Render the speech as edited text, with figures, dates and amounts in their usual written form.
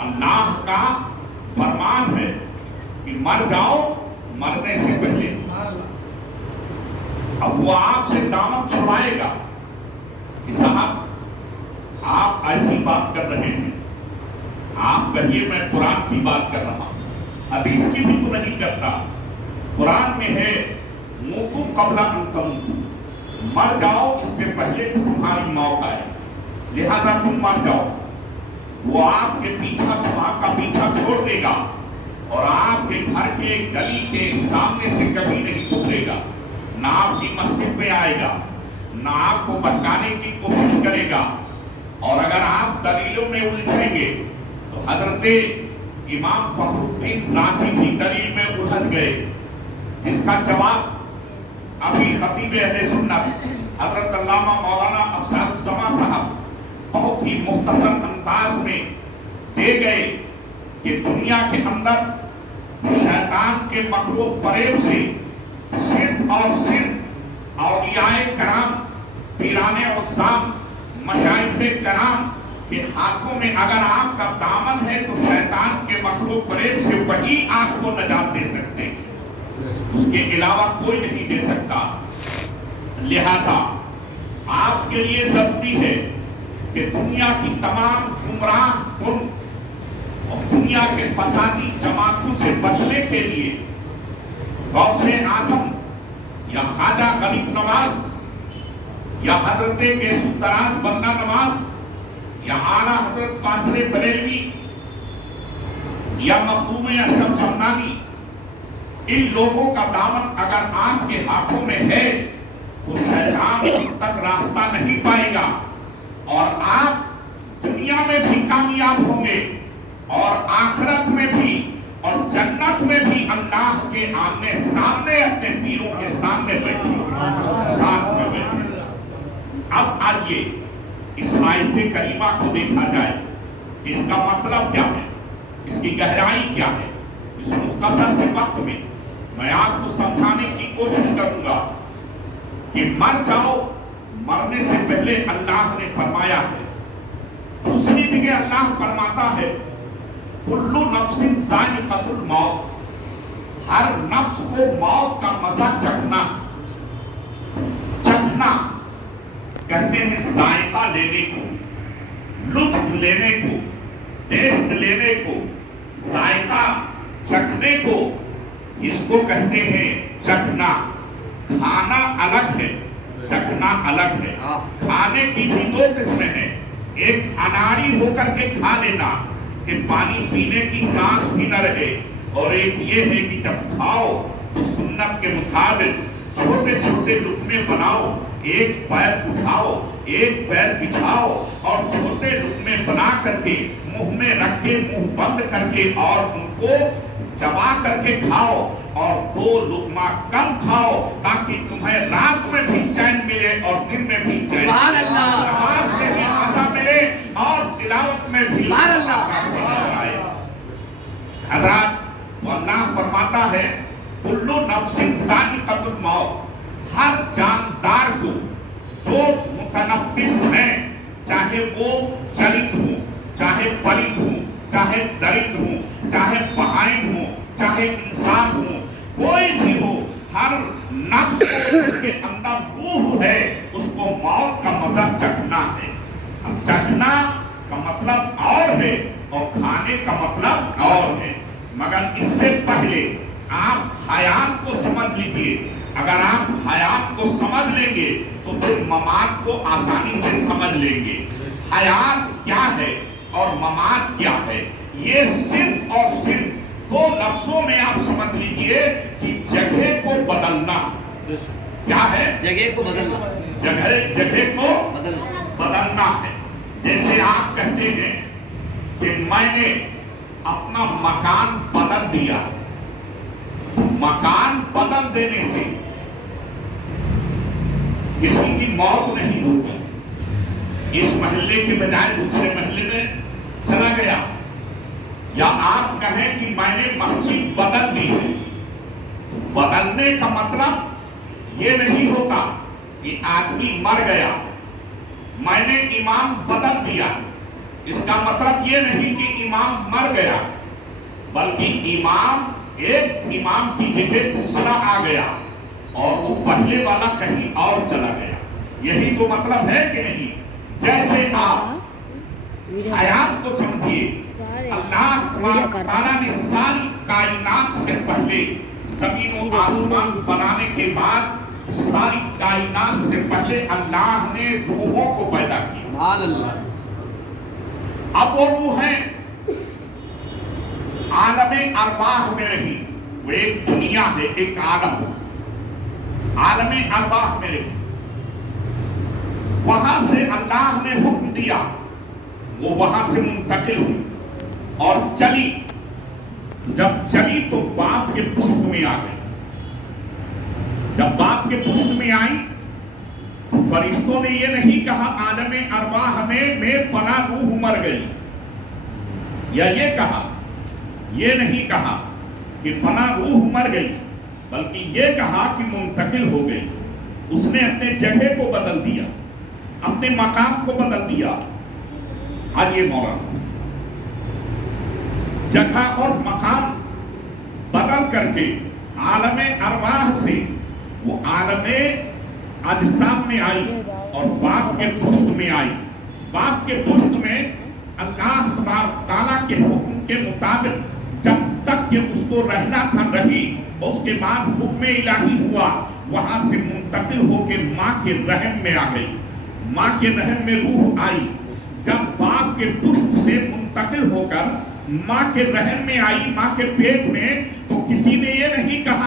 اللہ کا فرمان ہے کہ مر جاؤ مرنے سے پہلے. اب وہ آپ سے دامن چھڑائے گا کہ صاحب آپ ایسی بات کر رہے ہیں, آپ کہیے میں قرآن کی بات کر رہا ہوں, حدیث کی بھی تو نہیں کرتا. قرآن میں ہے موتو قبل ان تموتو, مر جاؤ اس سے پہلے کہ تمہاری موت آئے, لہذا تم مر جاؤ. وہ آپ کے آپ کا پیچھا چھوڑ دے گا اور آپ کے گھر کے گلی کے سامنے سے کبھی نہیں گزرے گا, نہ آپ کی مسجد میں آئے گا, نہ آپ کو بہکانے کی کوشش کرے گا. اور اگر آپ دلیلوں میں الجھیں گے تو حضرت امام فخر الدین رازی بھی دلیل میں الجھ گئے, جس کا جواب ابھی خطیب اہل سنت حضرت علامہ مولانا افضل الزما صاحب بہت ہی مختصر انداز میں دے گئے کہ دنیا کے اندر شیطان کے مکر و فریب سے صرف اور صرف اولیاء کرام, پیران عظام, مشائخ کرام کے ہاتھوں میں اگر آپ کا دامن ہے تو شیطان کے مکر و فریب سے وہی آپ کو نجات دے سکتے ہیں, اس کے علاوہ کوئی نہیں دے سکتا. لہذا آپ کے لیے ضروری ہے کہ دنیا کی تمام گمراہ کن اور دنیا کے فسادی جماعتوں سے بچنے کے لیے غوث اعظم یا خواجہ غریب نواز یا حضرت گیسو دراز بندہ نواز یا اعلیٰ حضرت فاضل بریلوی یا مخدوم اشرف سمنانی, ان لوگوں کا دامن اگر آپ کے ہاتھوں میں ہے تو شیطان تک راستہ نہیں پائے گا, اور آپ دنیا میں بھی کامیاب ہوں گے اور آخرت میں بھی اور جنت میں بھی اللہ کے آمنے سامنے اپنے پیروں کے سامنے بیٹھے ساتھ میں بیٹھے. اب آئیے اس آیت کریمہ کو دیکھا جائے کہ اس کا مطلب کیا ہے, اس کی گہرائی کیا ہے. اس مختصر سے وقت میں آپ کو سمجھانے کی کوشش کروں گا کہ مر جاؤ مرنے سے پہلے اللہ نے فرمایا ہے. دوسری جگہ اللہ فرماتا ہے کلو نفس ذائقۃ الموت, ہر نفس کو موت کا مزہ چکھنا کہتے ہیں. ذائقہ لینے کو, لطف لینے کو, ٹیسٹ لینے کو, ذائقہ چکھنے کو, اس کو کہتے ہیں چکھنا. کھانا الگ ہے, چکھنا الگ ہے. کھانے کی بھی دو قسمیں ہیں, ایک اناڑی ہو کر کے کھا لینا کہ پانی پینے کی سانس بھی نہ رہے, اور ایک یہ ہے کہ جب کھاؤ تو سنت کے مطابق چھوٹے چھوٹے لقمے بناؤ, ایک پیر اٹھاؤ, ایک پیر بچھاؤ اور چھوٹے لقمے بنا کر کے منہ میں رکھ کے منہ بند کر کے اور ان کو چبا کر کے کھاؤ, اور 2 لقمہ کم کھاؤ تاکہ تمہیں رات میں بھی چین ملے اور دن میں بھی چین, سبحان اللہ, نماز میں بھی مزہ ملے اور تلاوت میں بھی, سبحان اللہ. حضرات تو اللہ فرماتا ہے کلو نفس ذائقۃ الموت, ہر جاندار کو جو متنفس ہیں, چاہے وہ جلد ہوں, چاہے پلند ہوں, چاہے درند ہوں, چاہے بہائم ہوں, چاہے انسان ہوں, کوئی بھی ہو, ہر نفس کو اس کے اندر روح ہے, اس کو موت کا مزہ چکھنا ہے. اب چکھنا کا مطلب اور ہے اور کھانے کا مطلب اور ہے, مگر اس سے پہلے آپ حیات کو سمجھ لیجئے. اگر آپ حیات کو سمجھ لیں گے تو پھر ممات کو آسانی سے سمجھ لیں گے. حیات کیا ہے اور ممات کیا ہے, یہ صرف اور صرف 2 لفظوں میں آپ سمجھ لیجئے کہ جگہ کو بدلنا. کیا ہے؟ جگہ کو بدلنا, جگہ کو بدلنا ہے. جیسے آپ کہتے ہیں کہ میں نے اپنا مکان بدل دیا, مکان بدل دینے سے کسی کی موت نہیں ہوتی, اس محلے کے بجائے دوسرے محلے میں چلا گیا. یا آپ کہیں کہ میں نے مسجد بدل دی ہے, بدلنے کا مطلب یہ نہیں ہوتا کہ آدمی مر گیا, میں نے امام بدل دیا, اس کا مطلب یہ نہیں کہ امام مر گیا، بلکہ ایک امام کی جگہ دوسرا آ گیا اور وہ پہلے والا کہیں اور چلا گیا. یہی تو مطلب ہے کہ نہیں؟ جیسے آپ آیات کو سمجھیے، اللہ تعالیٰ نے ساری کائنات سے پہلے زمین و آسمان بنانے کے بعد ساری کائنات سے پہلے اللہ نے روحوں کو پیدا کیا. سبحان اللہ. اب وہ روح ہیں عالم ارواح میں رہی، وہ ایک دنیا ہے، ایک عالم عالم ارواح میں رہی. وہاں سے اللہ نے حکم دیا، وہ وہاں سے منتقل ہوئی اور چلی. جب چلی تو باپ کے پشت میں آ گئی. جب باپ کے پشت میں آئی تو فرشتوں نے یہ نہیں کہا عالم ارواح میں فلاں روح مر گئی، یا یہ نہیں کہا کہ فلاں روح مر گئی، بلکہ یہ کہا کہ منتقل ہو گئی. اس نے اپنے جگہ کو بدل دیا، اپنے مقام کو بدل دیا. آج یہ مولانا جگہ اور مقام بدل کر کے عالم ارواح سے وہ عالم اجسام میں آئی اور باپ کے پشت میں آئی. باپ کے پشت میں اللہ تبارک تعالیٰ کے حکم کے مطابق جب تک کہ اس کو رہنا تھا رہی، اس کے بعد حکم الہی ہوا، وہاں سے منتقل ہو کے ماں کے رحم میں آ گئی. ماں کے رحم میں روح آئی. جب باپ کے پشت سے منتقل ہو کر ماں کے رحم میں آئی، ماں کے پیٹ میں، تو کسی نے یہ نہیں کہا